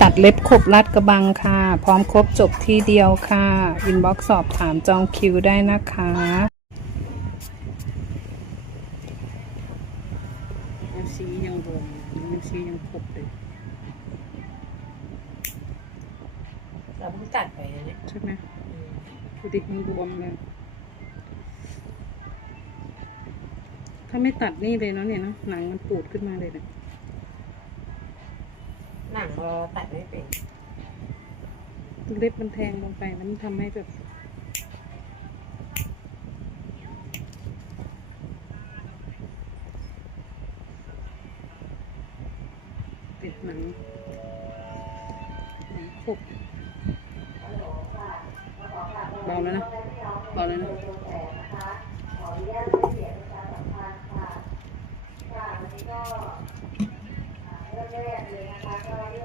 ตัดเล็บขบรัดกระบังค่ะ พร้อมครบจบที่เดียวค่ะอินบ็อกซ์สอบถามจองคิวได้นะคะนิ้วชี้ยังบวมนิ้วชี้ยังขบเลยเราเพิ่งตัดไปนะเนี่ยใช่ไหมดูดิมันบวมเลยถ้าไม่ตัดนี่เลยเนาะเนี่ยเนาะหนังมันปูดขึ้นมาเลยเนี่ยห นังเราตัดไม่เป็นเล็บมันแทงลงไปมันทำให้แบบติดหนังหนังขบเบาแล้วนะเบาแล้วนะ ท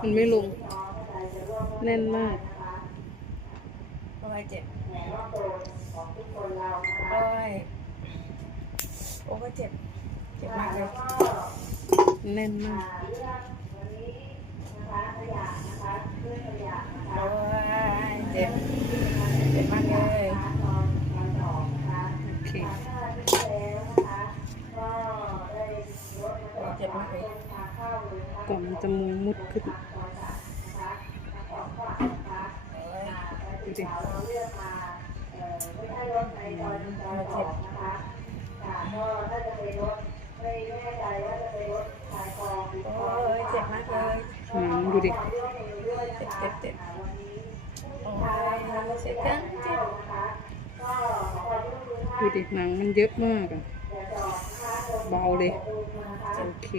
มันไม่ลง แน่นมากโอ้ยเจ็บโอ้ยโอ้ยเจ็บ เจ็บมากเลย แน่นมากโอ้ยเจ็บ เจ็บมากเลย โอเค โอ้ยเจ็บมากเลย ก่อนมันจะมุงมุดขึ้นโอ้ยดูดิโอ้ยเจ็บโอ้ยเจ็บมากเลยหนังดูดิเจ็บเจ็บเจ็บโอ้ยเจ็บจังเจ็บดูดิหนังมันเยอะมากอะเบาเลย โอเค